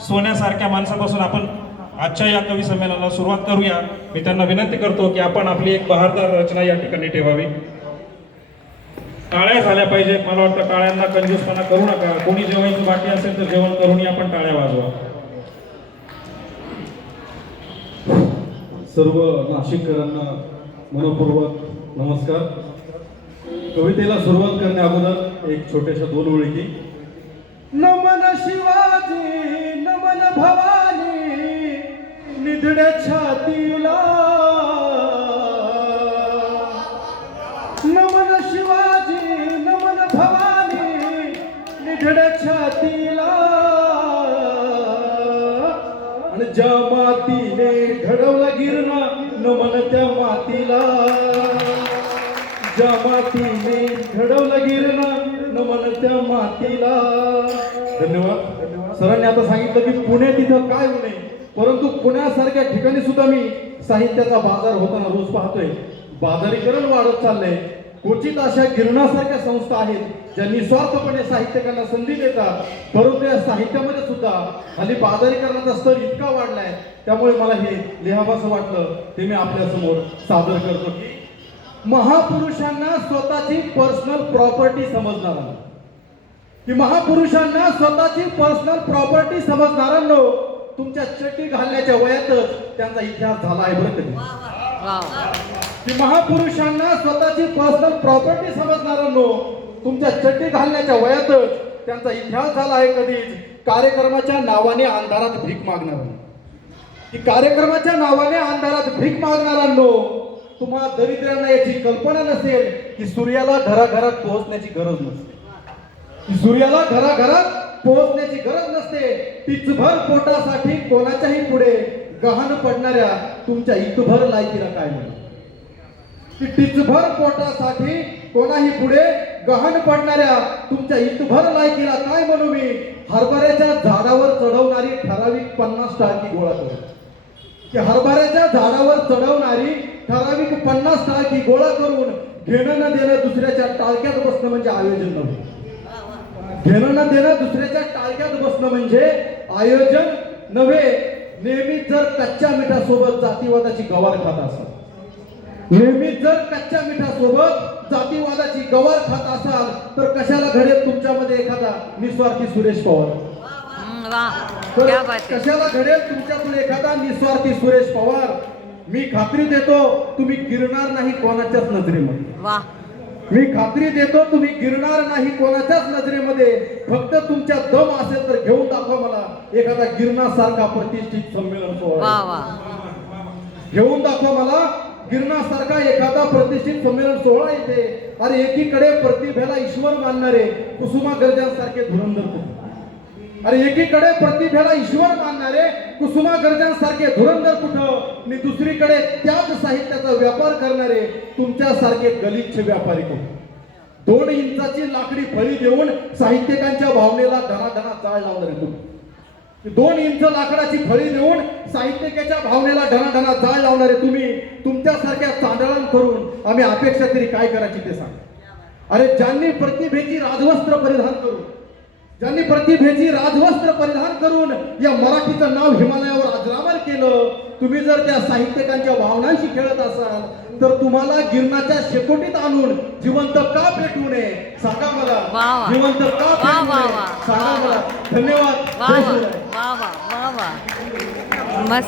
सोन्यासारख्या माणसापासून आपण आजच्या या कवी संमेलनाला सुरुवात करूया. मी त्यांना विनंती करतो की आपण आपली एक बहारदार रचना या ठिकाणी ठेवावी. टाळ्या झाल्या पाहिजेत मला वाटतं टाळ्यांना कंजूसपणा करू नका. कोणी जेवायचं बाकी असेल तर जेवण करूनही आपण टाळ्या वाजवा. सर्व नाशिककरांना मनपूर्वक नमस्कार. कवितेला सुरुवात करण्या अगोदर एक छोट्याशा दोन ओळी नमन शिवाजी. भवानी निधड छातीला नमन शिवाजी नमन भवानी निधड छातीला आणि ज्या मातीने घडवला गिरणा नमन त्या मातीला. ज्या मातीने घडवलं गिरणा नमन त्या मातीला. धन्यवाद. सरांनी आता सांगितलं की पुणे तिथं काय होऊ नये. परंतु पुण्यासारख्या ठिकाणी सुद्धा मी साहित्याचा बाजार होताना रोज पाहतोय. बाजारीकरण वाढत चाललंय. क्वचित अशा गिरणासारख्या संस्था आहेत ज्या निस्वार्थपणे साहित्यकांना संधी देतात. परंतु या साहित्यामध्ये सुद्धा हल्ली बाजारीकरणाचा स्तर इतका वाढलाय त्यामुळे मला हे लिहावंसं वाटलं. ते मी आपल्यासमोर सादर करतो की महापुरुषांना स्वतःची पर्सनल प्रॉपर्टी समजणारा की महापुरुषांना स्वतःची पर्सनल प्रॉपर्टी समजणाऱ्यांनो तुमच्या चटी घालण्याच्या वयातच त्यांचा इतिहास झाला आहे बरं कधी की महापुरुषांना स्वतःची पर्सनल प्रॉपर्टी समजणाऱ्यांनो तुमच्या चड्डी घालण्याच्या वयातच त्यांचा इतिहास झाला आहे कधीच. कार्यक्रमाच्या नावाने अंधारात भीक मागणार की कार्यक्रमाच्या नावाने अंधारात भीक मागणाऱ्यांनो तुम्हाला दरिद्रांना याची कल्पना नसेल की सूर्याला घराघरात पोहोचण्याची गरज नसते. की सूर्याला घराघरात पोहोचण्याची गरज नसते. पिचभर पोटासाठी कोणाच्याही पुढे गहाण पडणाऱ्या तुमच्या इतभर लायकीला काय म्हणू की टिचभर पोटासाठी कोणाही पुढे गहाण पडणाऱ्या तुमच्या इतभर लायकीला काय म्हणू मी? हरभऱ्याच्या झाडावर चढवणारी ठराविक पन्नास टाकी गोळा करू की हरभऱ्याच्या झाडावर चढवणारी ठराविक पन्नास टाळकी गोळा करून घेणं न देणं दुसऱ्याच्या टाळक्यात बसणं म्हणजे आयोजन नव्हे. घेणं न देणं दुसऱ्याच्या टाळक्यात बसणं म्हणजे आयोजन नव्हे. नेहमीच जर कच्च्या मिठासोबत जातीवादाची गवार खात असाल नेहमीच जर कच्च्या मिठासोबत जातीवादाची गवार खात असाल तर कशाला घडेल तुमच्यामध्ये एखादा निस्वार्थी सुरेश पवार? क्या बात है. कशाला घडेल? तुमच्यातून एखादा निस्वार्थी सुरेश पवार. मी खात्री देतो तुम्ही गिरणार नाही कोणाच्याच नजरेमध्ये. वाह. मी खात्री देतो तुम्ही गिरणार नाही कोणाच्याच नजरेमध्ये. फक्त तुमच्या दम असेल तर घेऊन दाखवा मला. एखादा गिरणासारखा प्रतिष्ठित संमेलन सोहळा. घेऊन दाखवा मला. गिरणासारखा एखादा प्रतिष्ठित संमेलन सोहळा येते अरे एकीकडे प्रतिभेला ईश्वर मानणारे कुसुमा गर्जांसारखे धुरंधर. अरे एकीकडे प्रतिभेला ईश्वर मानणारे कुसुमा गर्जांसारखे धुरंधर कुठं? आणि दुसरीकडे त्याच साहित्याचा व्यापार करणारे तुमच्यासारखे गलिच्छ व्यापारी कुठं? दोन इंचाची लाकडी फळी देऊन साहित्यिकांच्या भावनेला धनाधना चाळ लावणारे तुम्ही दोन इंच लाकडाची फळी देऊन साहित्यिकाच्या भावनेला धनाधना जाळ लावणारे तुम्ही? तुमच्यासारख्या चांदळण करून आम्ही अपेक्षा तरी काय करायची ते सांग. अरे ज्यांनी प्रतिभेची राजवस्त्र परिधान करून ज्यांनी प्रतिभेची राजवस्त्र परिधान करून या मराठीचं नाव हिमालयावर अजरामर केलं तुम्ही जर त्या साहित्यिकांच्या भावनांशी खेळत असाल तर तुम्हाला गिरणाच्या शेकोटीत आणून जिवंत का पेटवू नये? सांगा मला. जिवंत का वा नये. सांगा. मला. धन्यवाद. मस्त.